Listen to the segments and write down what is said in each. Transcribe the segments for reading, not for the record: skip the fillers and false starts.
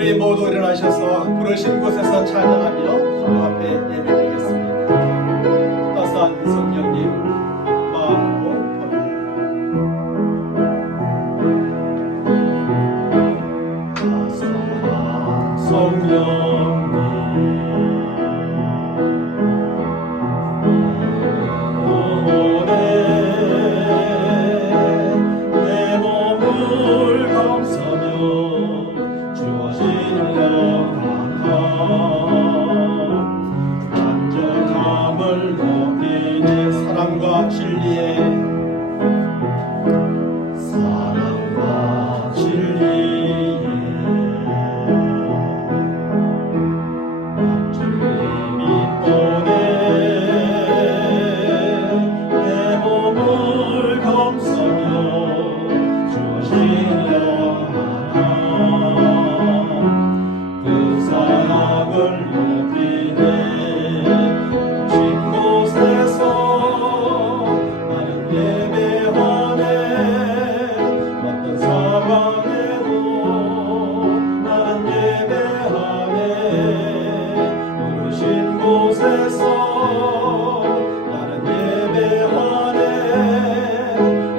우리 모두 일어나셔서 부르신 곳에서 찬양하며 주 앞에 예배드리겠습니다. 따스한 성령님 마음으로 따스한 성령님 내 몸을 감싸며 주어진 만족함을 높이네. 사랑과 진리에 내 몸을 감싸며 주어진 그 사랑을 높이네. 진 곳에서 나는 예배하네. 어떤 상황에도 나는 예배하네. 부르신 곳에서 나는 예배하네.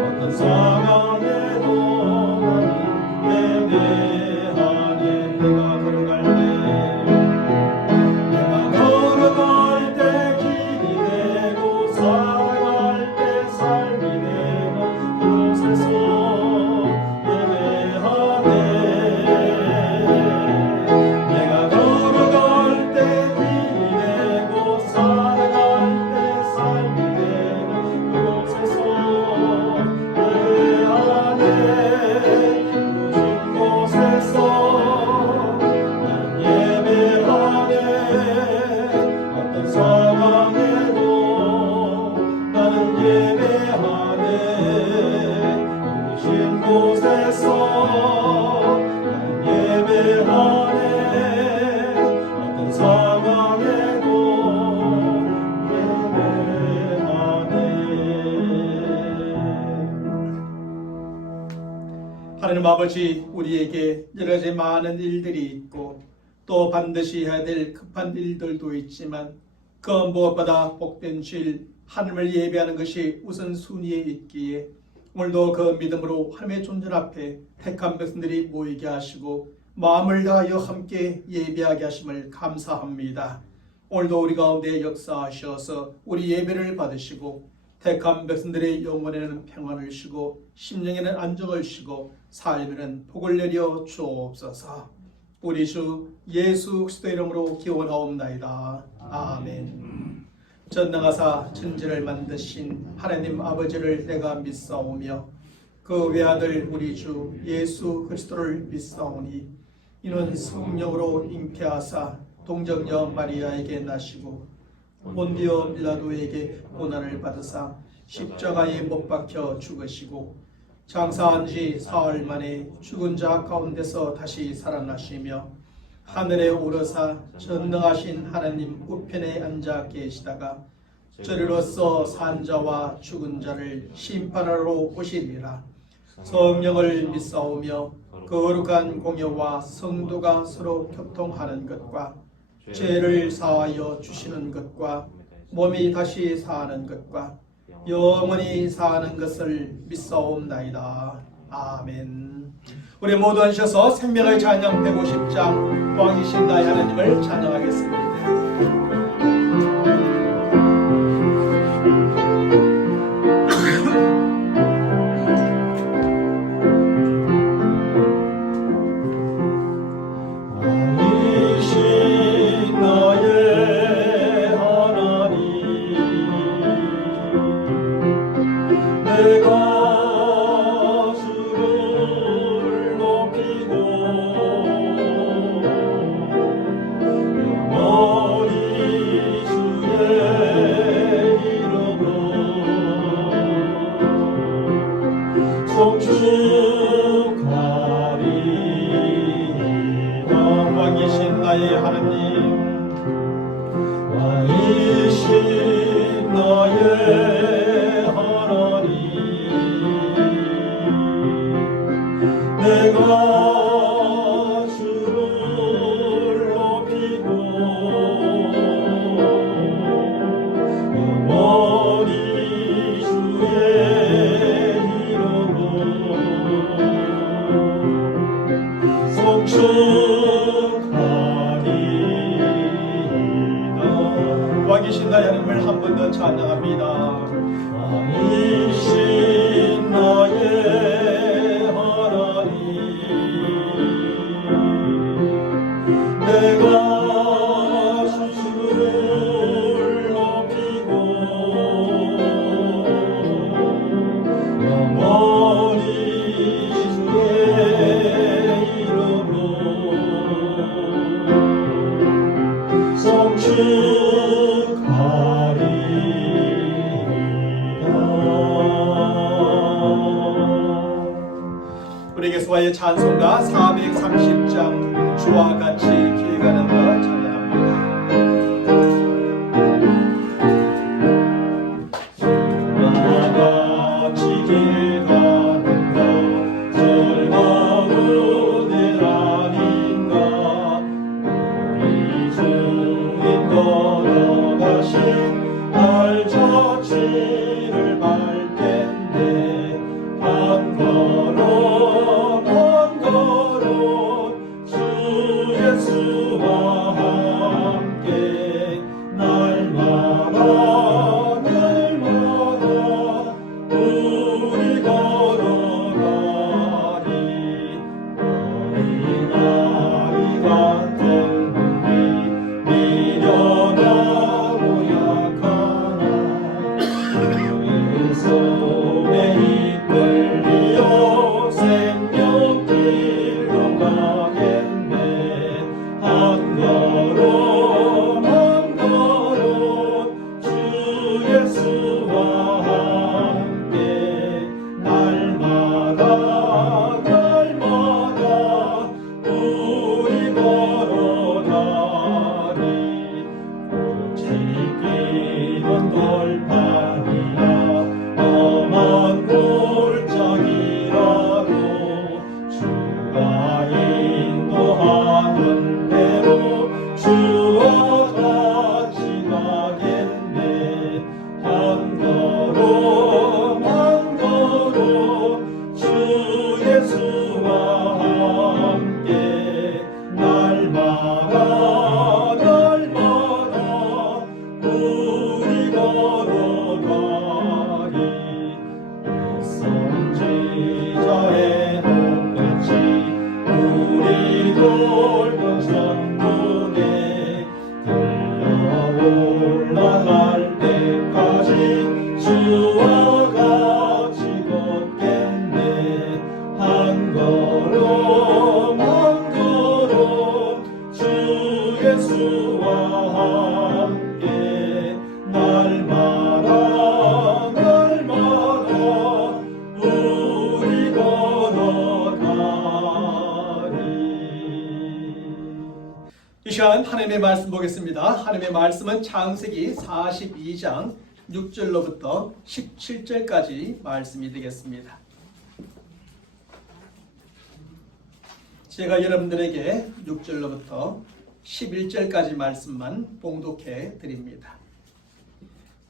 어떤 상황에도 나는 예배하네. 내가 걸어갈 때 길이 되고 살아갈 때 삶이 되는 그곳에서 예배하네. 내가 걸어갈 때 길이 되고 살아갈 때 삶이 되는 그곳에서 예배하네. 부르신 곳에서 난 예배하네. 어떤 상황에도 나는 예배하네. 부르신 곳에서 난 예배하네. 어떤 상황에도 예배하네. 하나님 아버지, 우리에게 여러 가지 많은 일들이 있고 또 반드시 해야 될 급한 일들도 있지만 그 무엇보다 복된 질 하나님을 예배하는 것이 우선순위에 있기에 오늘도 그 믿음으로 하나님의 존재 앞에 택한 백성들이 모이게 하시고 마음을 다하여 함께 예배하게 하심을 감사합니다. 오늘도 우리 가운데 역사하셔서 우리 예배를 받으시고 택한 백성들의 영혼에는 평안을 주시고 심령에는 안정을 주시고 삶에는 복을 내려 주옵소서. 우리 주 예수 그리스도의 이름으로 기원하옵나이다. 아멘. 전능하사 천지를 만드신 하나님 아버지를 내가 믿사오며 그 외아들 우리 주 예수 그리스도를 믿사오니 이는 성령으로 잉태하사 동정녀 마리아에게 나시고 본디오 빌라도에게 고난을 받으사 십자가에 못 박혀 죽으시고 장사한 지 사흘 만에 죽은 자 가운데서 다시 살아나시며 하늘에 오르사 전능하신 하나님 우편에 앉아 계시다가 저리로서 산 자와 죽은 자를 심판하러 오시리라. 성령을 믿사오며 거룩한 공예와 성도가 서로 교통하는 것과 죄를 사하여 주시는 것과 몸이 다시 사는 것과 영원히 사는 것을 믿사옵나이다. 아멘. 우리 모두 앉으셔서 생명의 찬양 150장 왕이신 나의 하나님을 찬양하겠습니다. 내가 주를 높이고 영원히 주의 이름을 송축하리이다. 왕이신 나의 하나님, 왕이신 나의 하나님, 내가 주를 성축하리이다. 왕이신 나의 하나님을 한 번 더 찬양합니다. 왕이신 나의 하나님, 내가 주를 높이고 영원히 주의 이름으로 성축하리이다. 우리에게 수와의 찬송가 430장 주와 같이 길 가는 것 찬양합니다. 주와 같이 길 가는 것 즐거운 일 아닌가. 우리 주님 걸어가신 발자취를 밟겠네. 한 걸음 한 걸음 주 예수와 함께 날마다 날마다 우리 걸어가리. 어린아이 같은 우리 미련하고 약하나 주의 손에 이끌리어 생명길로 가겠네. 한 걸음 한 걸음 주 예수와 함께 날마다 날마다 우리 걸어가리. 꽃이 피는 돌판이야 험한 골짜기라도 주가 인도하는 대로 주와 같이 가겠네. 한 걸음 한 걸음 주 예수와 함께 날마다 날마다 우리 걸어가리. 선지자의 똑같이 우리도 평상문에 들려올라갈 때까지 주와 같이 걷겠네. 한 걸음 한 걸음 주 예수와 함께 날마다 날마다 우리 걸어가리. 이 시간 하나님의 말씀 보겠습니다. 하나님의 말씀은 창세기 42장 6절로부터 17절까지 말씀이 되겠습니다. 제가 여러분들에게 6절로부터 11절까지 말씀만 봉독해 드립니다.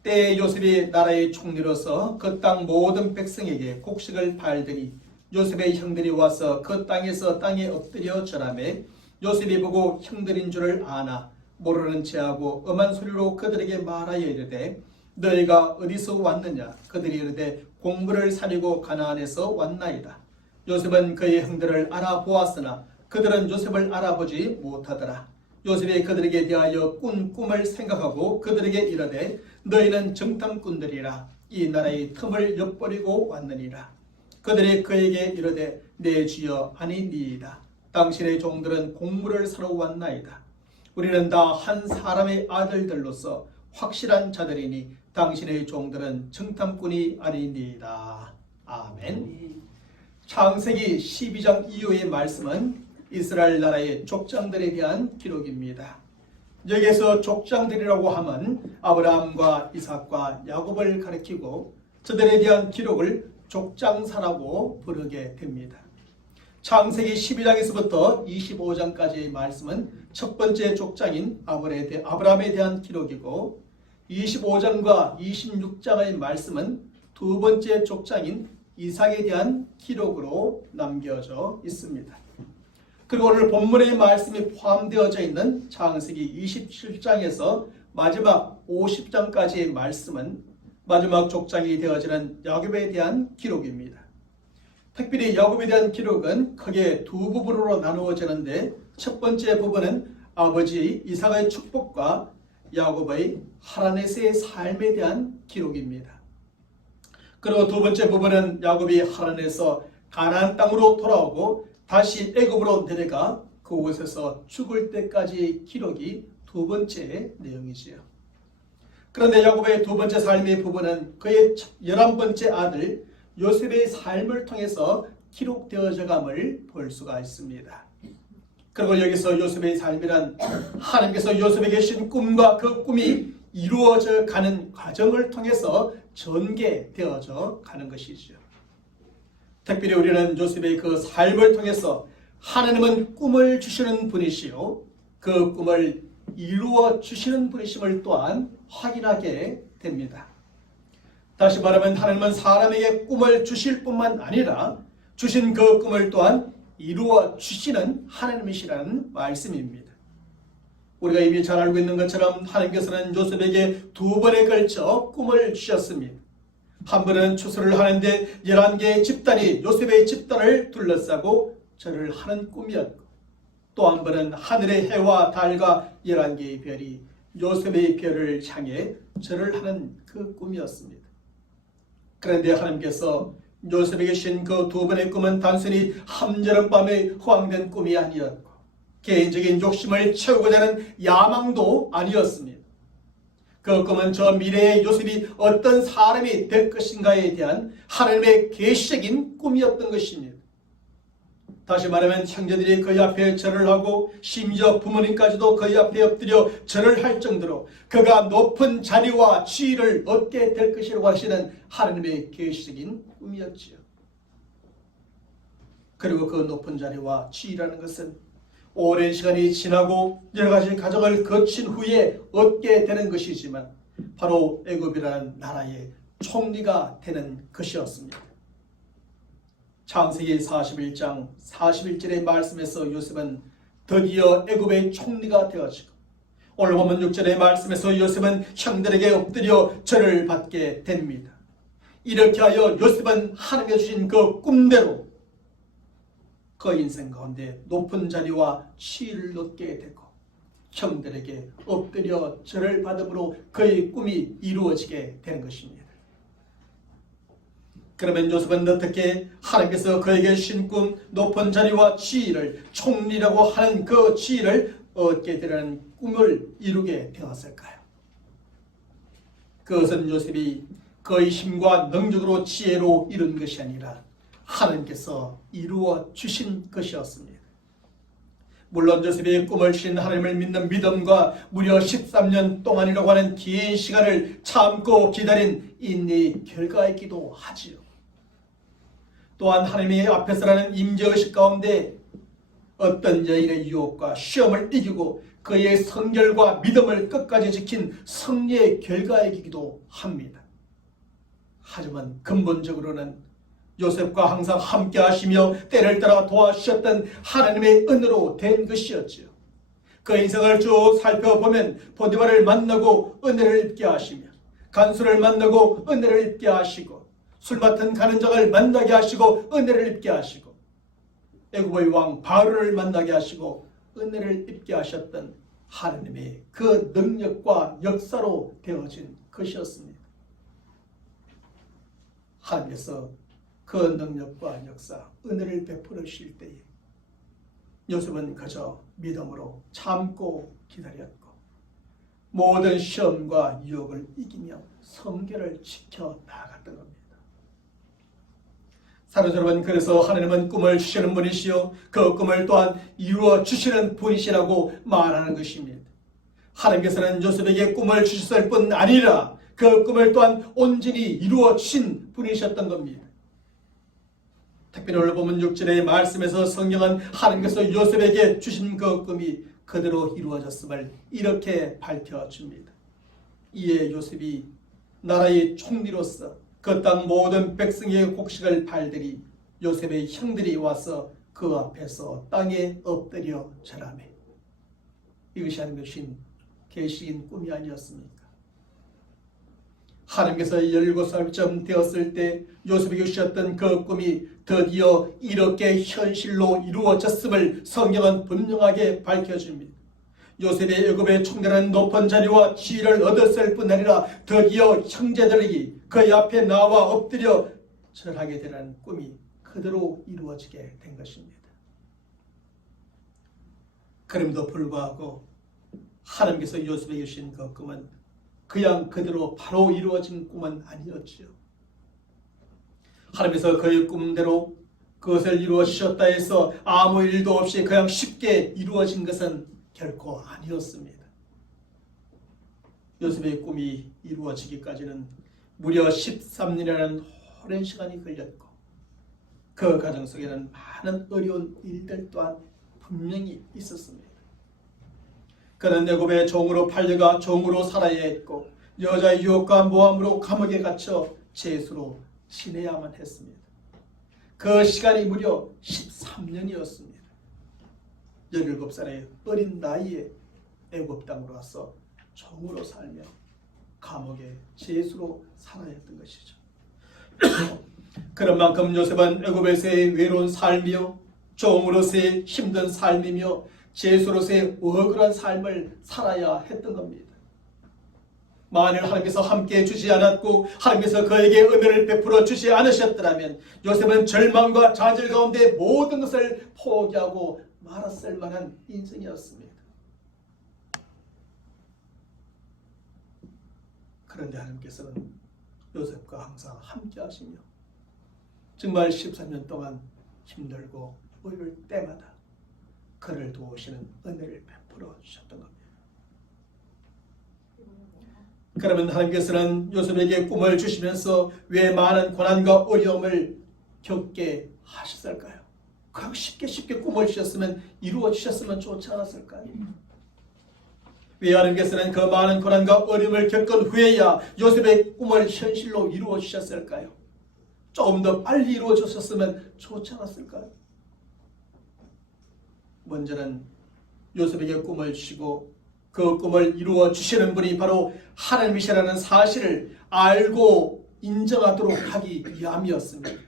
때에 요셉이 나라의 총리로서 그 땅 모든 백성에게 곡식을 팔더니 요셉의 형들이 와서 그 땅에서 땅에 엎드려 절하매 요셉이 보고 형들인 줄을 아나 모르는 체하고 엄한 소리로 그들에게 말하여 이르되 너희가 어디서 왔느냐. 그들이 이르되 공부를 사리고 가나안에서 왔나이다. 요셉은 그의 형들을 알아보았으나 그들은 요셉을 알아보지 못하더라. 요셉이 그들에게 대하여 꾼 꿈을 생각하고 그들에게 이르되 너희는 정탐꾼들이라. 이 나라의 틈을 엿버리고 왔느니라. 그들이 그에게 이르되 내 주여 아니니이다. 당신의 종들은 공물을 사러 왔나이다. 우리는 다 한 사람의 아들들로서 확실한 자들이니 당신의 종들은 정탐꾼이 아니니이다. 아멘. 창세기 12장 이후의 말씀은 이스라엘 나라의 족장들에 대한 기록입니다. 여기에서 족장들이라고 하면 아브라함과 이삭과 야곱을 가리키고 저들에 대한 기록을 족장사라고 부르게 됩니다. 창세기 12장에서부터 25장까지의 말씀은 첫 번째 족장인 아브라함에 대한 기록이고 25장과 26장의 말씀은 두 번째 족장인 이삭에 대한 기록으로 남겨져 있습니다. 그리고 오늘 본문의 말씀이 포함되어져 있는 창세기 27장에서 마지막 50장까지의 말씀은 마지막 족장이 되어지는 야곱에 대한 기록입니다. 특별히 야곱에 대한 기록은 크게 두 부분으로 나누어지는데, 첫 번째 부분은 아버지 이삭의 축복과 야곱의 하란에서의 삶에 대한 기록입니다. 그리고 두 번째 부분은 야곱이 하란에서 가나안 땅으로 돌아오고 다시 애굽으로 내려가 그곳에서 죽을 때까지의 기록이 두 번째 내용이지요. 그런데 야곱의 두 번째 삶의 부분은 그의 11번째 아들 요셉의 삶을 통해서 기록되어져 감을 볼 수가 있습니다. 그리고 여기서 요셉의 삶이란 하나님께서 요셉에게 주신 꿈과 그 꿈이 이루어져 가는 과정을 통해서 전개되어져 가는 것이죠. 특별히 우리는 요셉의 그 삶을 통해서 하나님은 꿈을 주시는 분이시요 그 꿈을 이루어 주시는 분이심을 또한 확인하게 됩니다. 다시 말하면 하나님은 사람에게 꿈을 주실 뿐만 아니라 주신 그 꿈을 또한 이루어 주시는 하나님이시라는 말씀입니다. 우리가 이미 잘 알고 있는 것처럼 하나님께서는 요셉에게 두 번에 걸쳐 꿈을 주셨습니다. 한 번은 추수를 하는데 11개의 집단이 요셉의 집단을 둘러싸고 절을 하는 꿈이었고, 또 한 번은 하늘의 해와 달과 11개의 별이 요셉의 별을 향해 절을 하는 그 꿈이었습니다. 그런데 하나님께서 요셉에게 주신 그 두 번의 꿈은 단순히 한여름밤에 허황된 꿈이 아니었고 개인적인 욕심을 채우고자 하는 야망도 아니었습니다. 그 꿈은 저 미래의 요셉이 어떤 사람이 될 것인가에 대한 하나님의 계시적인 꿈이었던 것입니다. 다시 말하면 형제들이 그의 앞에 절을 하고 심지어 부모님까지도 그의 앞에 엎드려 절을 할 정도로 그가 높은 자리와 지위를 얻게 될 것이라고 하시는 하나님의 계시적인 꿈이었지요. 그리고 그 높은 자리와 지위라는 것은 오랜 시간이 지나고 여러 가지 과정을 거친 후에 얻게 되는 것이지만 바로 애굽이라는 나라의 총리가 되는 것이었습니다. 창세기 41장 41절의 말씀에서 요셉은 드디어 애굽의 총리가 되어지고, 오늘 보면 6절의 말씀에서 요셉은 형들에게 엎드려 절을 받게 됩니다. 이렇게 하여 요셉은 하나님께 주신 그 꿈대로 그 인생 가운데 높은 자리와 지위를 얻게 되고 형들에게 엎드려 절을 받음으로 그의 꿈이 이루어지게 되는 것입니다. 그러면 요셉은 어떻게 하나님께서 그에게 주신 꿈, 높은 자리와 지위를, 총리라고 하는 그 지위를 얻게 되는 꿈을 이루게 되었을까요? 그것은 요셉이 그의 힘과 능력으로 지혜로 이룬 것이 아니라 하나님께서 이루어 주신 것이었습니다. 물론 요셉의 꿈을 주신 하나님을 믿는 믿음과 무려 13년 동안이라고 하는 긴 시간을 참고 기다린 인내의 결과이기도 하지요. 또한 하나님의 앞에서라는 임재의식 가운데 어떤 여인의 유혹과 시험을 이기고 그의 성결과 믿음을 끝까지 지킨 승리의 결과이기도 합니다. 하지만 근본적으로는 요셉과 항상 함께 하시며 때를 따라 도와주셨던 하나님의 은혜로 된 것이었지요. 그 인생을 쭉 살펴보면 보디발을 만나고 은혜를 입게 하시며, 간수를 만나고 은혜를 입게 하시고, 술 맡은 가는 자를 만나게 하시고 은혜를 입게 하시고, 애굽의 왕 바울을 만나게 하시고 은혜를 입게 하셨던 하나님의 그 능력과 역사로 되어진 것이었습니다. 하나님께서 그 능력과 역사, 은혜를 베풀어 주실 때에 요셉은 그저 믿음으로 참고 기다렸고 모든 시험과 유혹을 이기며 성결을 지켜 나아갔던 겁니다. 사랑하는 여러분, 그래서 하나님은 꿈을 주시는 분이시요 그 꿈을 또한 이루어 주시는 분이시라고 말하는 것입니다. 하나님께서는 요셉에게 꿈을 주셨을 뿐 아니라 그 꿈을 또한 온전히 이루어 주신 분이셨던 겁니다. 특별히 오늘 보면 6절의 말씀에서 성경은 하나님께서 요셉에게 주신 그 꿈이 그대로 이루어졌음을 이렇게 밝혀줍니다. 이에 요셉이 나라의 총리로서 그 땅 모든 백성의 곡식을 팔더니 요셉의 형들이 와서 그 앞에서 땅에 엎드려 절하매. 이것이 하나님의 주신 계시인 꿈이 아니었습니까? 하나님께서 17살쯤 되었을 때 요셉에게 주셨던 그 꿈이 드디어 이렇게 현실로 이루어졌음을 성경은 분명하게 밝혀줍니다. 요셉이 애굽의 총대라는 높은 자리와 지위를 얻었을 뿐 아니라 드디어 형제들이 그의 앞에 나와 엎드려 절하게 되는 꿈이 그대로 이루어지게 된 것입니다. 그럼에도 불구하고 하나님께서 요셉에게 주신 그 꿈은 그냥 그대로 바로 이루어진 꿈은 아니었지요. 하나님께서 그의 꿈대로 그것을 이루어 주셨다 해서 아무 일도 없이 그냥 쉽게 이루어진 것은 결코 아니었습니다. 요셉의 꿈이 이루어지기까지는 무려 13년이라는 오랜 시간이 걸렸고 그 과정 속에는 많은 어려운 일들 또한 분명히 있었습니다. 그는 애굽의 종으로 팔려가 종으로 살아야 했고 여자의 유혹과 모함으로 감옥에 갇혀 죄수로 지내야만 했습니다. 그 시간이 무려 13년이었습니다. 17살의 어린 나이에 애굽 땅으로 와서 종으로 살며 감옥의 죄수로 살아야 했던 것이죠. 그런 만큼 요셉은 애굽에서의 외로운 삶이요 종으로서의 힘든 삶이며 죄수로서의 억울한 삶을 살아야 했던 겁니다. 만일 하나님께서 함께 주지 않았고 하나님께서 그에게 은혜를 베풀어 주지 않으셨더라면 요셉은 절망과 좌절 가운데 모든 것을 포기하고 말았을 만한 인생이었습니다. 그런데 하나님께서는 요셉과 항상 함께 하시며 정말 13년 동안 힘들고 어려울 때마다 그를 도우시는 은혜를 베풀어 주셨던 겁니다. 그러면 하나님께서는 요셉에게 꿈을 주시면서 왜 많은 고난과 어려움을 겪게 하셨을까요? 그냥 쉽게 꿈을 주셨으면 이루어 주셨으면 좋지 않았을까요? 왜 하나님께서는 그 많은 고난과 어려움을 겪은 후에야 요셉의 꿈을 현실로 이루어 주셨을까요? 조금 더 빨리 이루어 주셨으면 좋지 않았을까요? 먼저는 요셉에게 꿈을 주시고 그 꿈을 이루어 주시는 분이 바로 하나님이시라는 사실을 알고 인정하도록 하기 위함이었습니다.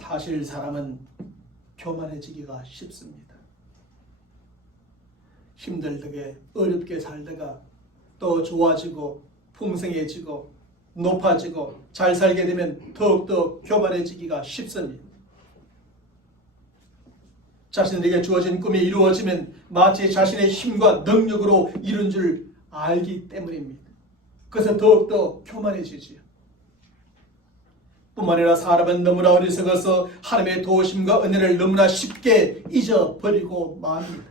사실 사람은 교만해지기가 쉽습니다. 힘들게 어렵게 살다가 또 좋아지고 풍성해지고 높아지고 잘 살게 되면 더욱더 교만해지기가 쉽습니다. 자신에게 주어진 꿈이 이루어지면 마치 자신의 힘과 능력으로 이룬 줄 알기 때문입니다. 그래서 더욱더 교만해지지요. 뿐만 아니라 사람은 너무나 어리석어서 하나님의 도우심과 은혜를 너무나 쉽게 잊어버리고 맙니다.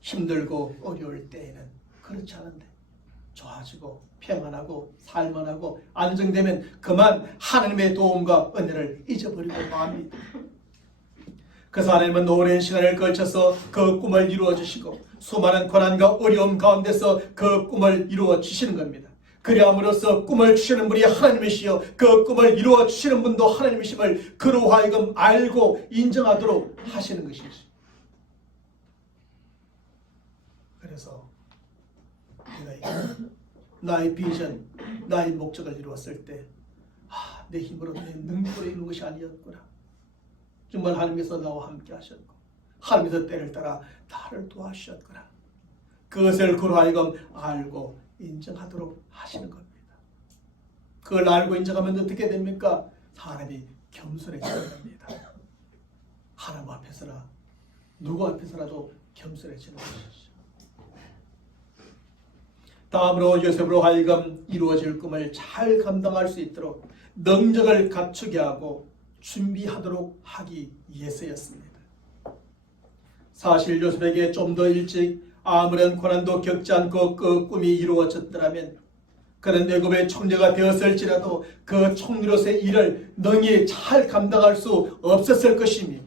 힘들고 어려울 때에는 그렇지 않은데 좋아지고 평안하고 살만하고 안정되면 그만 하나님의 도움과 은혜를 잊어버리고 맙니다. 그래서 하나님은 오랜 시간을 걸쳐서 그 꿈을 이루어 주시고 수많은 고난과 어려움 가운데서 그 꿈을 이루어 주시는 겁니다. 그리함으로써 꿈을 주시는 분이 하나님이시여 그 꿈을 이루어 주시는 분도 하나님이심을 그로 하여금 알고 인정하도록 하시는 것이지. 그래서 내가 나의 비전, 나의 목적을 이루었을 때 내 힘으로 내 능력으로 이루는 것이 아니었구나. 정말 하나님께서 나와 함께 하셨고 하나님께서 때를 따라 나를 도와주셨구나. 그것을 그로 하여금 알고 인정하도록 하시는 겁니다. 그걸 알고 인정하면 어떻게 됩니까? 사람이 겸손해지는 겁니다. 하나님 앞에서나 누구 앞에서라도 겸손해지는 것이죠. 다음으로 요셉으로 하여금 이루어질 꿈을 잘 감당할 수 있도록 능력을 갖추게 하고 준비하도록 하기 위해서였습니다. 사실 요셉에게 좀 더 일찍 아무런 고난도 겪지 않고 그 꿈이 이루어졌더라면 그는 애굽의 총리가 되었을지라도 그 총리로서의 일을 능히 잘 감당할 수 없었을 것입니다.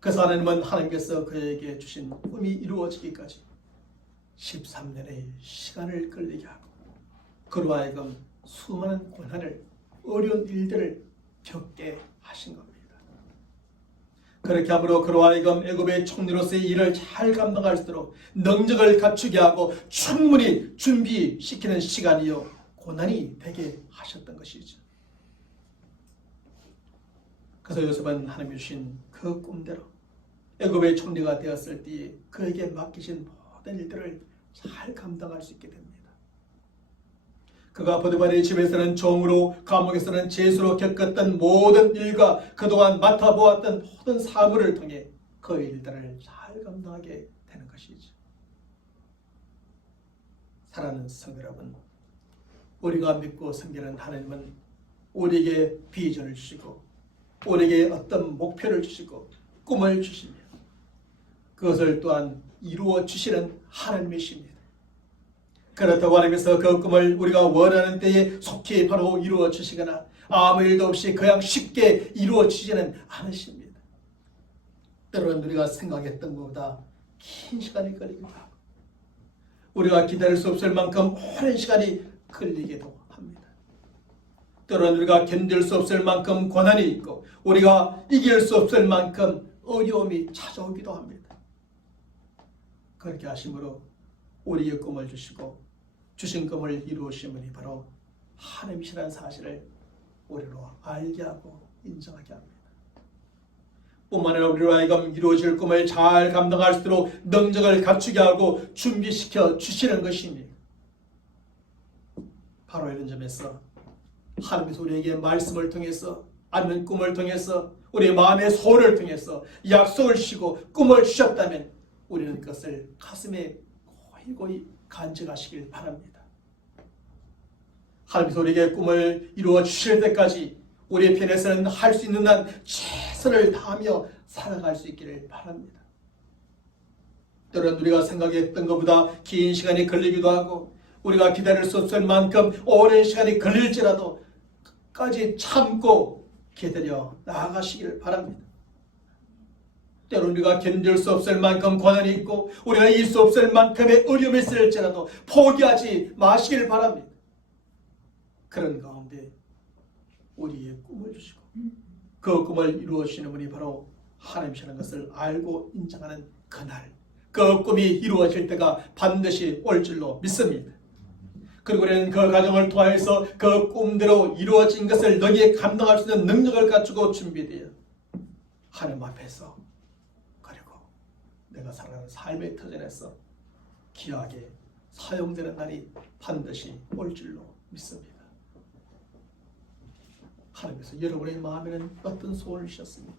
그래서 하나님은 하나님께서 그에게 주신 꿈이 이루어지기까지 13년의 시간을 걸리게 하고 그로 하여금 수많은 고난을 어려운 일들을 겪게 하셨습니다. 하신 겁니다. 그렇게 함으로 그로 하여금 애굽의 총리로서의 일을 잘 감당할 수 있도록 능력을 갖추게 하고 충분히 준비시키는 시간이요 고난이 되게 하셨던 것이죠. 그래서 요셉은 하나님이 주신 그 꿈대로 애굽의 총리가 되었을 때에 그에게 맡기신 모든 일들을 잘 감당할 수 있게 됩니다. 그가 보디발의 집에서는 종으로, 감옥에서는 죄수로 겪었던 모든 일과 그동안 맡아보았던 모든 사물을 통해 그 일들을 잘 감당하게 되는 것이죠. 사랑하는 성도 여러분, 우리가 믿고 섬기는 하나님은 우리에게 비전을 주시고 우리에게 어떤 목표를 주시고 꿈을 주시며 그것을 또한 이루어 주시는 하나님이십니다. 그렇다고 하나님께서 그 꿈을 우리가 원하는 때에 속히 바로 이루어 주시거나 아무 일도 없이 그냥 쉽게 이루어 주지는 않으십니다. 때로는 우리가 생각했던 것보다 긴 시간이 걸리기도 하고 우리가 기다릴 수 없을 만큼 오랜 시간이 걸리기도 합니다. 때로는 우리가 견딜 수 없을 만큼 고난이 있고 우리가 이길 수 없을 만큼 어려움이 찾아오기도 합니다. 그렇게 하심으로 우리의 꿈을 주시고 주신 꿈을 이루으심이 바로 하나님이시라는 사실을 우리로 알게 하고 인정하게 합니다. 뿐만 아니라 우리로 하여금 이루어질 꿈을 잘 감당할 수 있도록 능력을 갖추게 하고 준비시켜 주시는 것입니다. 바로 이런 점에서 하나님께서 우리에게 말씀을 통해서 아니면 꿈을 통해서 우리의 마음의 소원을 통해서 약속을 주시고 꿈을 주셨다면 우리는 그것을 가슴에 고이 간직하시길 바랍니다. 하나님께서 우리에게 꿈을 이루어 주실 때까지 우리의 편에서는 할 수 있는 한 최선을 다하며 살아갈 수 있기를 바랍니다. 때로는 우리가 생각했던 것보다 긴 시간이 걸리기도 하고 우리가 기다릴 수 없을 만큼 오랜 시간이 걸릴지라도 끝까지 참고 기다려 나아가시기를 바랍니다. 때로는 우리가 견딜 수 없을 만큼 고난이 있고 우리가 이길 수 없을 만큼의 어려움이 있을지라도 포기하지 마시기를 바랍니다. 그런 가운데 우리의 꿈을 주시고 그 꿈을 이루어 주시는 분이 바로 하나님이시라는 것을 알고 인정하는 그날 그 꿈이 이루어질 때가 반드시 올 줄로 믿습니다. 그리고 우리는 그 과정을 통해서 그 꿈대로 이루어진 것을 너희에 감당할 수 있는 능력을 갖추고 준비되어 하나님 앞에서 그리고 내가 살아가는 삶의 터전에서 귀하게 사용되는 날이 반드시 올 줄로 믿습니다. 하나님께서 여러분의 마음에는 어떤 소원을 주셨습니까?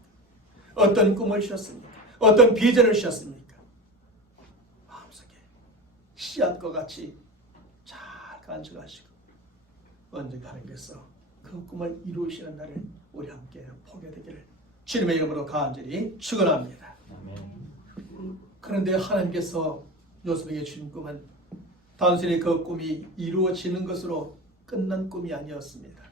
어떤 꿈을 주셨습니까? 어떤 비전을 주셨습니까? 마음속에 씨앗과 같이 잘 간직하시고 언젠가 하나님께서 그 꿈을 이루시는 날을 우리 함께 보게 되기를 주님의 이름으로 간절히 축원합니다. 그런데 하나님께서 요셉에게 주신 꿈은 단순히 그 꿈이 이루어지는 것으로 끝난 꿈이 아니었습니다.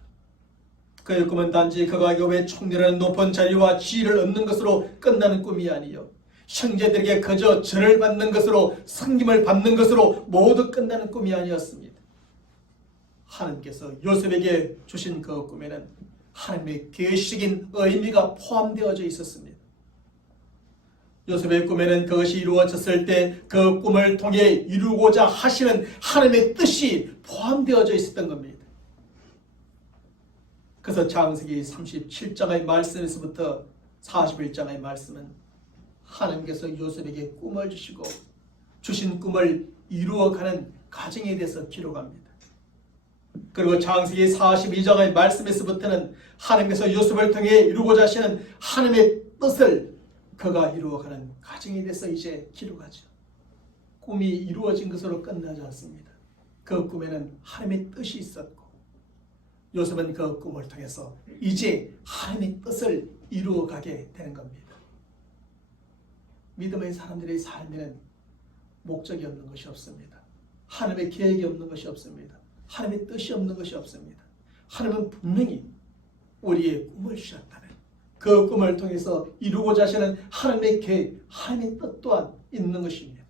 그의 꿈은 단지 그가 애굽의 총리라는 높은 자리와 지위를 얻는 것으로 끝나는 꿈이 아니요 형제들에게 그저 절을 받는 것으로 섬김을 받는 것으로 모두 끝나는 꿈이 아니었습니다. 하나님께서 요셉에게 주신 그 꿈에는 하나님의 계시적인 의미가 포함되어져 있었습니다. 요셉의 꿈에는 그것이 이루어졌을 때 그 꿈을 통해 이루고자 하시는 하나님의 뜻이 포함되어져 있었던 겁니다. 그래서 창세기 37장의 말씀에서부터 41장의 말씀은 하나님께서 요셉에게 꿈을 주시고 주신 꿈을 이루어가는 과정에 대해서 기록합니다. 그리고 창세기 42장의 말씀에서부터는 하나님께서 요셉을 통해 이루고자 하시는 하나님의 뜻을 그가 이루어가는 과정에 대해서 이제 기록하죠. 꿈이 이루어진 것으로 끝나지 않습니다. 그 꿈에는 하나님의 뜻이 있었고 요셉은 그 꿈을 통해서 이제 하나님의 뜻을 이루어가게 되는 겁니다. 믿음의 사람들의 삶에는 목적이 없는 것이 없습니다. 하나님의 계획이 없는 것이 없습니다. 하나님의 뜻이 없는 것이 없습니다. 하나님은 분명히 우리의 꿈을 주셨다면 그 꿈을 통해서 이루고자 하시는 하나님의 계획, 하나님의 뜻 또한 있는 것입니다.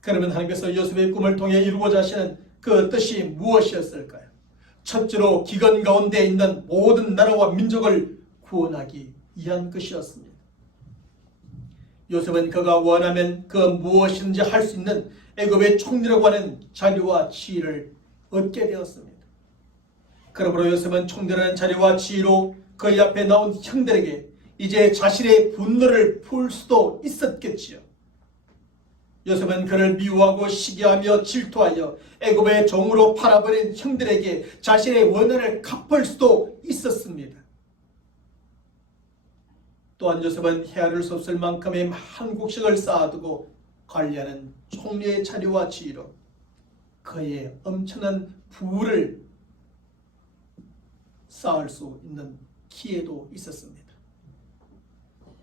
그러면 하나님께서 요셉의 꿈을 통해 이루고자 하시는 그 뜻이 무엇이었을까요? 첫째로 기근 가운데 있는 모든 나라와 민족을 구원하기 위한 것이었습니다. 요셉은 그가 원하면 그 무엇이든지 할 수 있는 애굽의 총리라고 하는 자리와 지위를 얻게 되었습니다. 그러므로 요셉은 총리라는 자리와 지위로 그의 앞에 나온 형들에게 이제 자신의 분노를 풀 수도 있었겠지요. 요셉은 그를 미워하고 시기하며 질투하여 애굽의 종으로 팔아버린 형들에게 자신의 원한을 갚을 수도 있었습니다. 또한 요셉은 헤아릴 수 없을 만큼의 많은 곡식을 쌓아두고 관리하는 총리의 자리와 지위로 그의 엄청난 부를 쌓을 수 있는 기회도 있었습니다.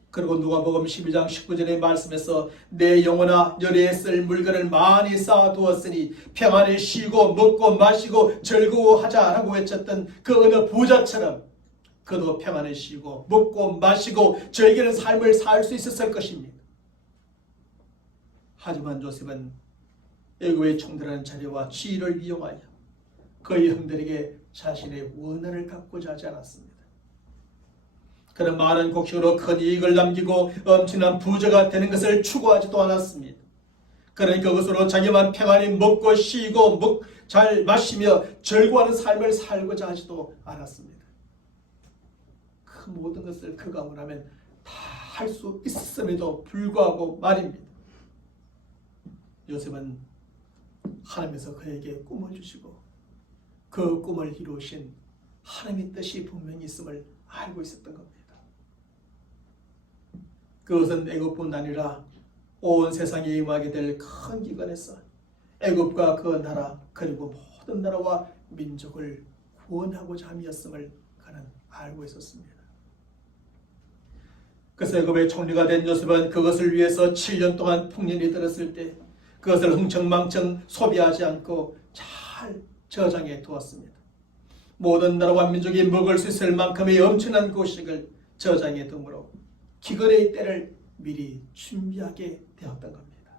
그리고 누가복음 12장 19절의 말씀에서 내 영혼아 열에 쓸 물건을 많이 쌓아두었으니 평안히 쉬고 먹고 마시고 즐거워하자라고 외쳤던 그 어느 부자처럼 그도 평안히 쉬고 먹고 마시고 즐기는 삶을 살 수 있었을 것입니다. 하지만 요셉은 애굽의 총대라는 자리와 지위를 이용하여 그의 형들에게 자신의 원한을 갖고자 하지 않았습니다. 그런 많은 곡식으로 큰 이익을 남기고 엄청난 부자가 되는 것을 추구하지도 않았습니다. 그러니 그것으로 자기만 평안히 먹고 쉬고 잘 마시며 즐거워하는 삶을 살고자 하지도 않았습니다. 그 모든 것을 그가 원하면 다 할 수 있음에도 불구하고 말입니다. 요셉은 하나님께서 그에게 꿈을 주시고 그 꿈을 이루신 하나님의 뜻이 분명히 있음을 알고 있었던 겁니다. 그것은 애굽뿐 아니라 온 세상에 임하게 될 큰 기근에서 애굽과 그 나라 그리고 모든 나라와 민족을 구원하고자 함이었음을 그는 알고 있었습니다. 그래서 애굽의 총리가 된 요셉은 그것을 위해서 7년 동안 풍년이 들었을 때 그것을 흥청망청 소비하지 않고 잘 저장해 두었습니다. 모든 나라와 민족이 먹을 수 있을 만큼의 엄청난 곡식을 저장해 두므로 기근의 때를 미리 준비하게 되었던 겁니다.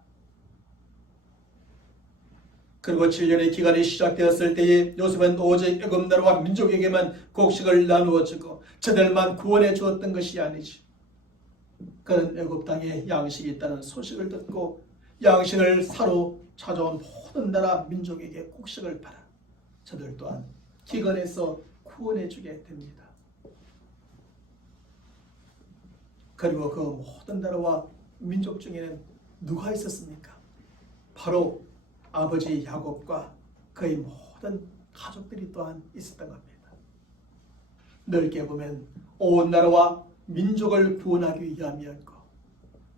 그리고 7년의 기간이 시작되었을 때에 요셉은 오직 애굽 나라와 민족에게만 곡식을 나누어 주고 저들만 구원해 주었던 것이 아니지. 그는 애굽 땅에 양식이 있다는 소식을 듣고 양식을 사러 찾아온 모든 나라 민족에게 곡식을 팔아 저들 또한 기근에서 구원해 주게 됩니다. 그리고 그 모든 나라와 민족 중에는 누가 있었습니까? 바로 아버지 야곱과 그의 모든 가족들이 또한 있었던 겁니다. 넓게 보면 온 나라와 민족을 구원하기 위함이었고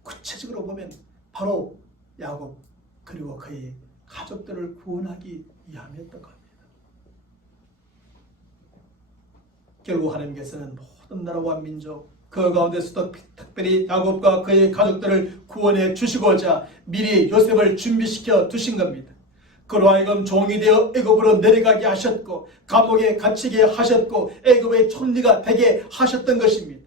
구체적으로 보면 바로 야곱 그리고 그의 가족들을 구원하기 위함이었던 겁니다. 결국 하나님께서는 모든 나라와 민족 그 가운데서도 특별히 야곱과 그의 가족들을 구원해 주시고자 미리 요셉을 준비시켜 두신 겁니다. 그로 하여금 종이 되어 애굽으로 내려가게 하셨고 감옥에 갇히게 하셨고 애굽의 총리가 되게 하셨던 것입니다.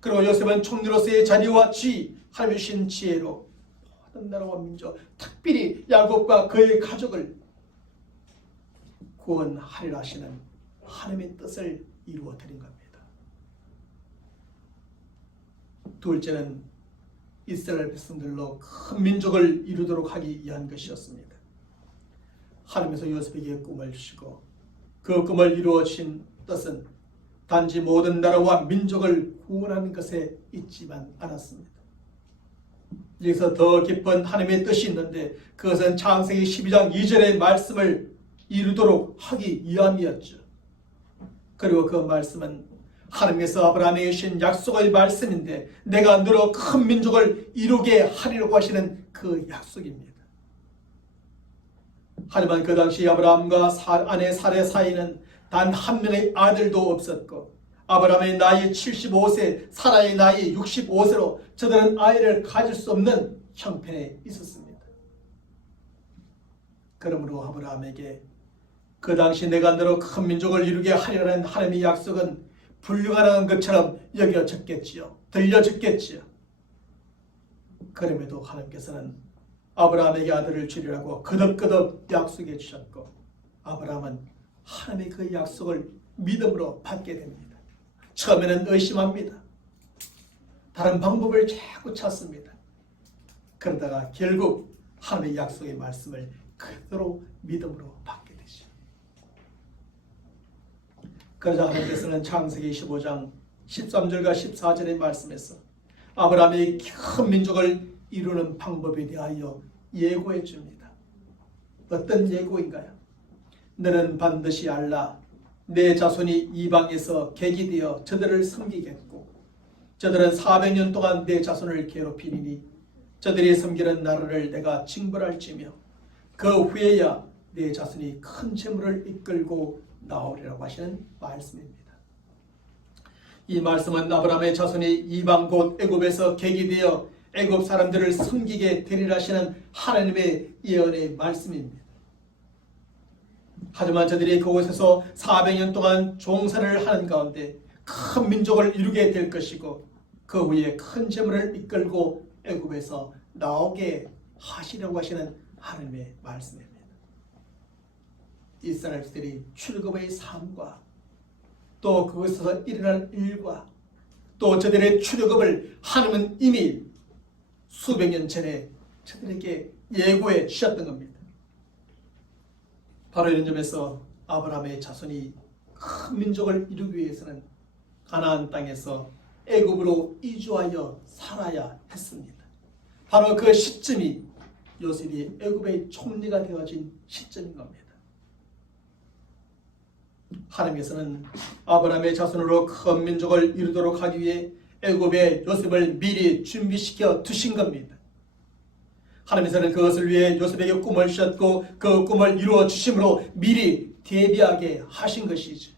그리고 요셉은 총리로서의 자리와 지위, 하나님의 주신 지혜로 모든 나라와 민족, 특별히 야곱과 그의 가족을 구원하리라 하시는 하나님의 뜻을 이루어 드린 겁니다. 둘째는 이스라엘 백성들로 큰 민족을 이루도록 하기 위한 것이었습니다. 하나님께서 요셉에게 꿈을 주시고 그 꿈을 이루어 주신 뜻은 단지 모든 나라와 민족을 구원하는 것에 있지만 않았습니다. 여기서 더 깊은 하나님의 뜻이 있는데 그것은 창세기 12장 2절의 말씀을 이루도록 하기 위함이었죠. 그리고 그 말씀은 하나님께서 아브라함에게 주신 약속의 말씀인데 내가 너로 큰 민족을 이루게 하리라고 하시는 그 약속입니다. 하지만 그 당시 아브라함과 아내 사레 사이는 단 한 명의 아들도 없었고 아브라함의 나이 75세, 사라의 나이 65세로 저들은 아이를 가질 수 없는 형편에 있었습니다. 그러므로 아브라함에게 그 당시 내가 너로 큰 민족을 이루게 하리라는 하나님의 약속은 불가능한 것처럼 여겨졌겠지요. 들려졌겠지요. 그럼에도 하나님께서는 아브라함에게 아들을 주리라고 거듭거듭 약속해 주셨고 아브라함은 하나님의 그 약속을 믿음으로 받게 됩니다. 처음에는 의심합니다. 다른 방법을 자꾸 찾습니다. 그러다가 결국 하나님의 약속의 말씀을 그대로 믿음으로 받게 되죠. 그러자 하나님께서는 창세기 15장 13절과 14절의 말씀에서 아브라함의 큰 민족을 이루는 방법에 대하여 예고해 줍니다. 어떤 예고인가요? 너는 반드시 알라. 내 자손이 이방에서 객이 되어 저들을 섬기겠고 저들은 400년 동안 내 자손을 괴롭히니 저들이 섬기는 나라를 내가 징벌할지며 그 후에야 내 자손이 큰 재물을 이끌고 나오리라고 하시는 말씀입니다. 이 말씀은 아브라함의 자손이 이방 곧 애굽에서 객이 되어 애굽 사람들을 섬기게 되리라 하시는 하나님의 예언의 말씀입니다. 하지만 저들이 그곳에서 400년 동안 종사를 하는 가운데 큰 민족을 이루게 될 것이고 그 후에 큰 재물을 이끌고 애굽에서 나오게 하시려고 하시는 하나님의 말씀입니다. 이스라엘들이 출애굽의 삶과 또 그것에서 일어날 일과 또 저들의 출애굽을 하나님은 이미 수백 년 전에 저들에게 예고해 주셨던 겁니다. 바로 이런 점에서 아브라함의 자손이 큰 민족을 이루기 위해서는 가나안 땅에서 애굽으로 이주하여 살아야 했습니다. 바로 그 시점이 요셉이 애굽의 총리가 되어진 시점인 겁니다. 하나님께서는 아브라함의 자손으로 큰 민족을 이루도록 하기 위해 애굽에 요셉을 미리 준비시켜 두신 겁니다. 하나님께서는 그것을 위해 요셉에게 꿈을 주셨고 그 꿈을 이루어 주심으로 미리 대비하게 하신 것이죠.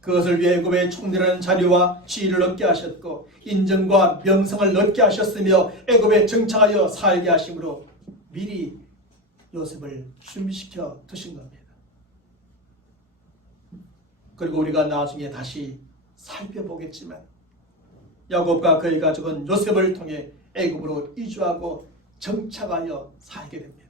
그것을 위해 애굽의 총리라는 자리와 지위를 얻게 하셨고 인정과 명성을 얻게 하셨으며 애굽에 정착하여 살게 하심으로 미리 요셉을 준비시켜 두신 겁니다. 그리고 우리가 나중에 다시 살펴보겠지만 야곱과 그의 가족은 요셉을 통해 애굽으로 이주하고 정착하여 살게 됩니다.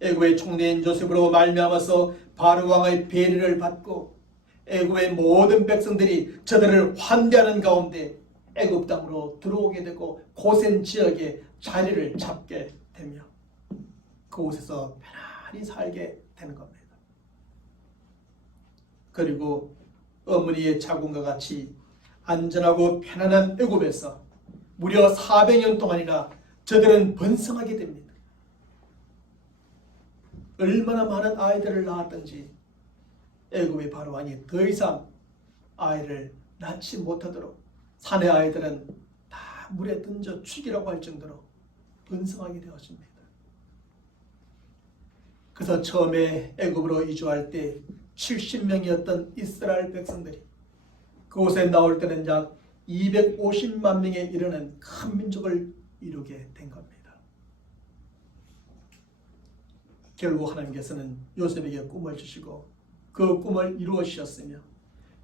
애굽의 총리인 요셉으로 말미암아서 바로 왕의 배려를 받고 애굽의 모든 백성들이 저들을 환대하는 가운데 애굽 땅으로 들어오게 되고 고센 지역에 자리를 잡게 되며 그곳에서 편안히 살게 되는 겁니다. 그리고 어머니의 자궁과 같이 안전하고 편안한 애굽에서 무려 400년 동안이나 저들은 번성하게 됩니다. 얼마나 많은 아이들을 낳았던지 애굽의 바로왕이 더 이상 아이를 낳지 못하도록 사내 아이들은 다 물에 던져 죽이라고 할 정도로 번성하게 되었습니다. 그래서 처음에 애굽으로 이주할 때 70명이었던 이스라엘 백성들이 그곳에 나올 때는 약 250만 명에 이르는 큰 민족을 이루게 된 겁니다. 결국 하나님께서는 요셉에게 꿈을 주시고 그 꿈을 이루어 주셨으며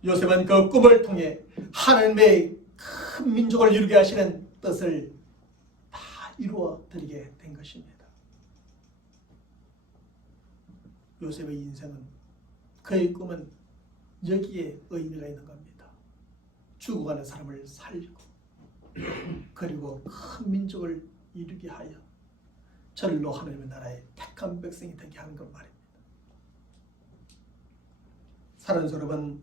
요셉은 그 꿈을 통해 하나님의 큰 민족을 이루게 하시는 뜻을 다 이루어 드리게 된 것입니다. 요셉의 인생은 그의 꿈은 여기에 의미가 있는 겁니다. 죽어가는 사람을 살리고 그리고 큰 민족을 이루게 하여 절로 하나님의 나라의 택한 백성이 되게 하는 것 말입니다. 사랑하는 여러분,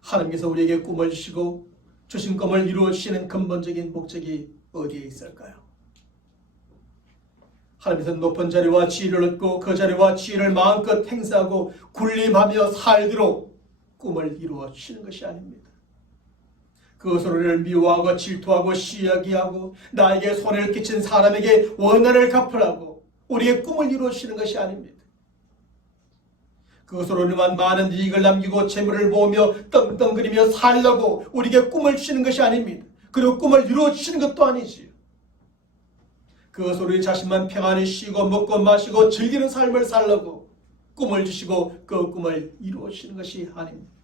하나님께서 우리에게 꿈을 주시고 주신 꿈을 이루어 주시는 근본적인 목적이 어디에 있을까요? 하나님께서 높은 자리와 지위를 얻고 그 자리와 지위를 마음껏 행사하고 군림하며 살도록 꿈을 이루어 주시는 것이 아닙니다. 그것으로 우리를 미워하고 질투하고 시기하고 나에게 손해를 끼친 사람에게 원한을 갚으라고 우리의 꿈을 이루어 주시는 것이 아닙니다. 그것으로 우리만 많은 이익을 남기고 재물을 모으며 떵떵거리며 살라고 우리에게 꿈을 주시는 것이 아닙니다. 그리고 꿈을 이루어 주시는 것도 아니지요. 그것으로 우리 자신만 평안히 쉬고 먹고 마시고 즐기는 삶을 살라고 꿈을 주시고 그 꿈을 이루어 주시는 것이 아닙니다.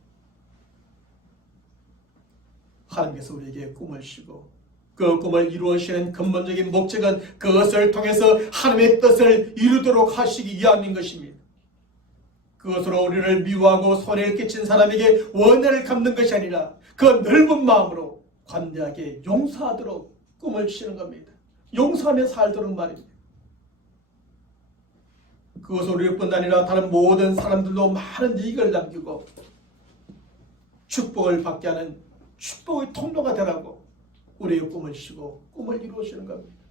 하나님께서 우리에게 꿈을 주시고 그 꿈을 이루어 주시는 근본적인 목적은 그것을 통해서 하나님의 뜻을 이루도록 하시기 위함인 것입니다. 그것으로 우리를 미워하고 손해를 끼친 사람에게 원한을 갚는 것이 아니라 그 넓은 마음으로 관대하게 용서하도록 꿈을 주시는 겁니다. 용서하며 살도록 말입니다. 그것은 우리뿐 아니라 다른 모든 사람들도 많은 이익을 남기고 축복을 받게 하는 축복의 통로가 되라고 우리의 꿈을 주시고 꿈을 이루시는 겁니다.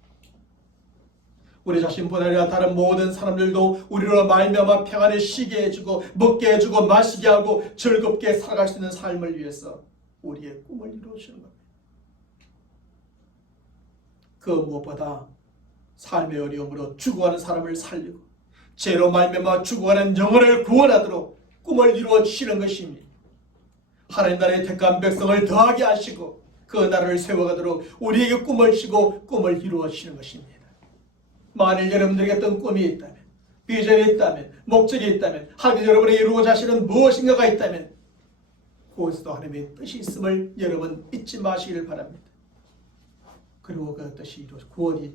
우리 자신뿐 아니라 다른 모든 사람들도 우리로 말미암아 평안을 쉬게 해주고 먹게 해주고 마시게 하고 즐겁게 살아갈 수 있는 삶을 위해서 우리의 꿈을 이루시는 겁니다. 그 무엇보다 삶의 어려움으로 죽어가는 사람을 살리고 죄로 말미암아 죽어가는 영혼을 구원하도록 꿈을 이루어 주시는 것입니다. 하나님 나라의 택한 백성을 더하게 하시고 그 나라를 세워가도록 우리에게 꿈을 주시고 꿈을 이루어 주시는 것입니다. 만일 여러분들에게 어떤 꿈이 있다면, 비전이 있다면, 목적이 있다면, 하나님 여러분에게 이루고자 하시는 무엇인가가 있다면 그것도 하나님의 뜻이 있음을 여러분 잊지 마시길 바랍니다. 그리고 그 뜻이 구원이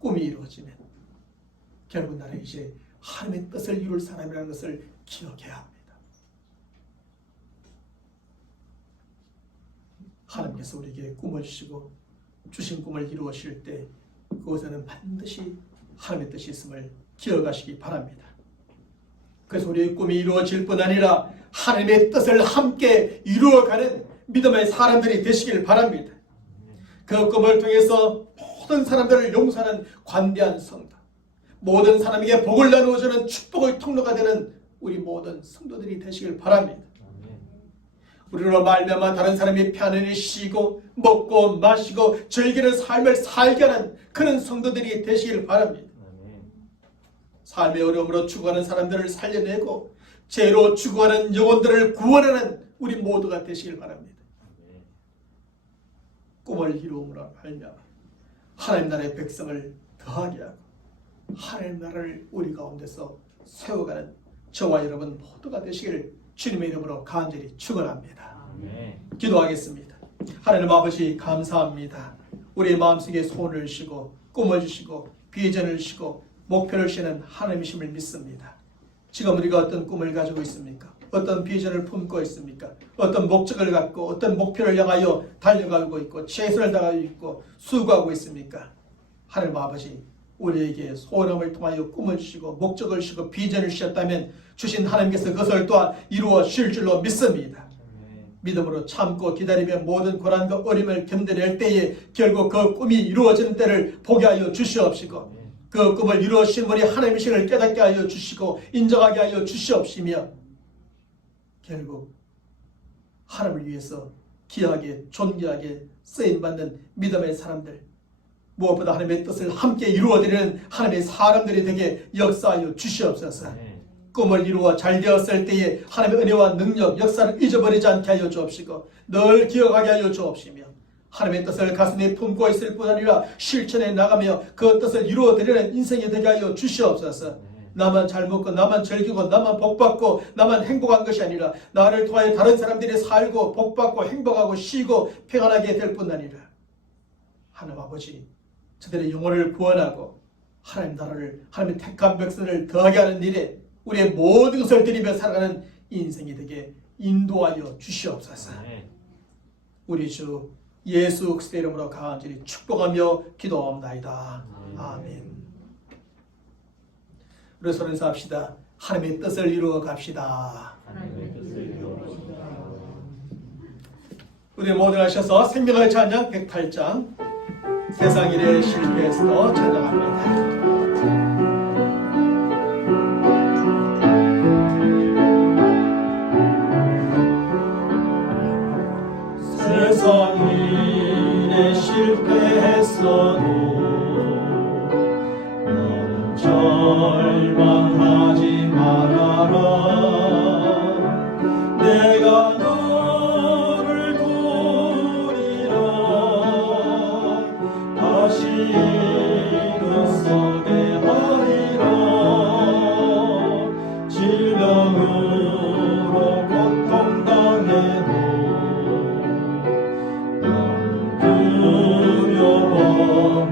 꿈이 이루어지면 결국 나는 이제 하나님의 뜻을 이룰 사람이라는 것을 기억해야 합니다. 하나님께서 우리에게 꿈을 주시고 주신 꿈을 이루어질 때 그것에는 반드시 하나님의 뜻이 있음을 기억하시기 바랍니다. 그래서 우리의 꿈이 이루어질 뿐 아니라 하나님의 뜻을 함께 이루어가는 믿음의 사람들이 되시길 바랍니다. 그 꿈을 통해서 모든 사람들을 용서하는 관대한 성도, 모든 사람에게 복을 나누어주는 축복의 통로가 되는 우리 모든 성도들이 되시길 바랍니다. 우리로 말미암아 다른 사람이 편안히 쉬고 먹고 마시고 즐기는 삶을 살게 하는 그런 성도들이 되시길 바랍니다. 삶의 어려움으로 죽어가는 사람들을 살려내고 죄로 죽어가는 영혼들을 구원하는 우리 모두가 되시길 바랍니다. 꿈을 이루므로 말미암아 하나님 나라의 백성을 더하게 하고 하나님 나라를 우리 가운데서 세워가는 저와 여러분 모두가 되시길 주님의 이름으로 간절히 축원합니다. 기도하겠습니다. 하나님 아버지 감사합니다. 우리의 마음속에 소원을 주시고 꿈을 주시고 비전을 주시고 목표를 주시는 하나님이심을 믿습니다. 지금 우리가 어떤 꿈을 가지고 있습니까? 어떤 비전을 품고 있습니까? 어떤 목적을 갖고 어떤 목표를 향하여 달려가고 있고 최선을 다하고 있고 수고하고 있습니까? 하나님 아버지 우리에게 소원함을 통하여 꿈을 주시고 목적을 주시고 비전을 주셨다면 주신 하나님께서 그것을 또한 이루어 주실 줄로 믿습니다. 믿음으로 참고 기다리며 모든 고난과 어림을 견뎌낼 때에 결국 그 꿈이 이루어지는 때를 보게 하여 주시옵시고 그 꿈을 이루어 주신 분이 하나님이심을 깨닫게 하여 주시고 인정하게 하여 주시옵시며 결국 하나님을 위해서 귀하게 존귀하게 쓰임받는 믿음의 사람들, 무엇보다 하나님의 뜻을 함께 이루어드리는 하나님의 사람들이 되게 역사하여 주시옵소서. 꿈을 이루어 잘 되었을 때에 하나님의 은혜와 능력, 역사를 잊어버리지 않게 하여 주옵시고 늘 기억하게 하여 주옵시며 하나님의 뜻을 가슴에 품고 있을 뿐 아니라 실천해 나가며 그 뜻을 이루어드리는 인생이 되게 하여 주시옵소서. 나만 잘 먹고 나만 즐기고 나만 복받고 나만 행복한 것이 아니라 나를 통하여 다른 사람들이 살고 복받고 행복하고 쉬고 평안하게 될 뿐 아니라 하나님 아버지 저들의 영혼을 구원하고 하나님 나라를 하나님의 택한 백성을 더하게 하는 일에 우리의 모든 것을 드리며 살아가는 인생이 되게 인도하여 주시옵소서. 우리 주 예수 그리스도의 이름으로 간절히 축복하며 기도합니다. 아멘. 우리 서로 인사합시다. 하나님의 뜻을 이루어 갑시다. 우리 모두 하셔서 생명의 찬양 108장 세상 일에 실패해서 찬양합니다. 세상 일에 실패했어도 너는 절망하지 말아라. 내가 너를 도우리라. 다시 그 속에 하리라. 질병으로 고통당해도 두려워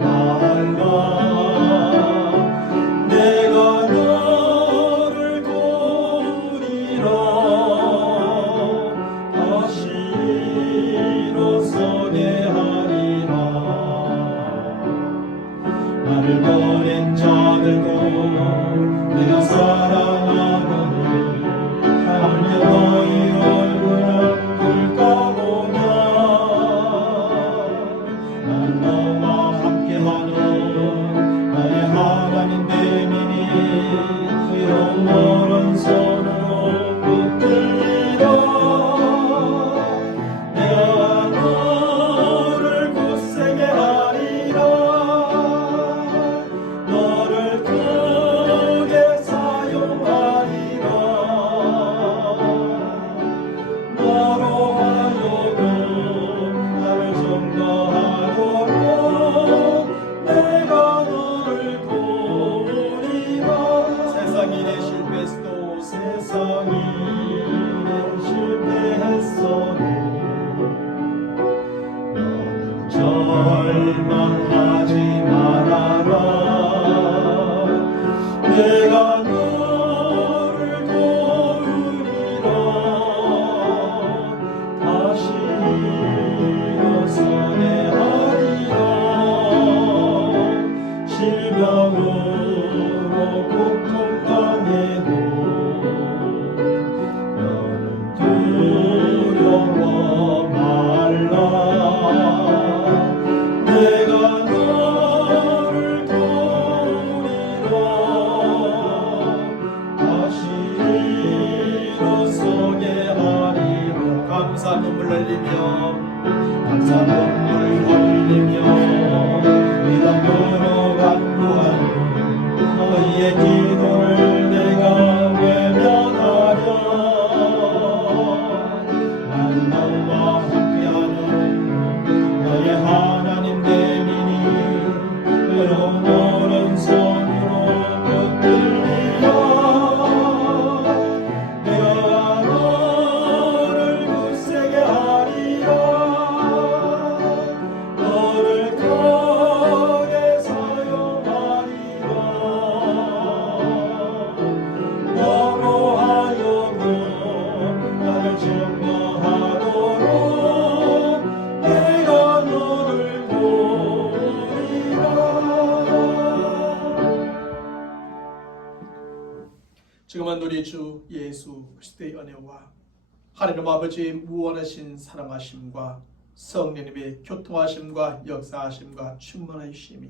감사 눈물 흘리며 감사 눈물 흘리며 믿음으로 간구하는 너희의 기도를 내가 외면하려 난 너와 함께하는 너의 하나님 되리니 의로운 오른손으로 붙들리라 내가 너를 굳세게 하리라 너를 크게 사용하리라 너로 하여금 나를 증거하도록 내가 너를 보리라. 지금은 우리 주 예수 그리스도의 은혜와 하나님 아버지의 무한하신 사랑하심과 성령님의 교통하심과 역사하심과 충만하심이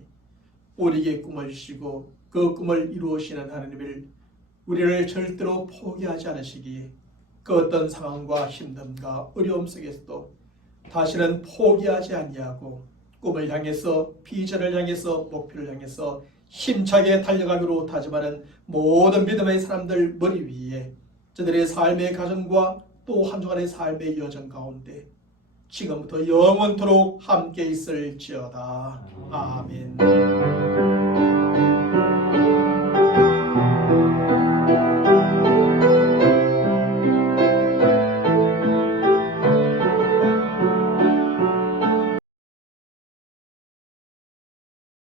우리에게 꿈을 주시고 그 꿈을 이루시는 하나님을 우리를 절대로 포기하지 않으시기에 그 어떤 상황과 힘듦과 어려움 속에서도 다시는 포기하지 아니하고 꿈을 향해서 비전을 향해서 목표를 향해서 힘차게 달려가기로 다짐하는 모든 믿음의 사람들 머리 위에 저들의 삶의 가정과 또 한 주간의 삶의 여정 가운데 지금부터 영원토록 함께 있을지어다. 아멘.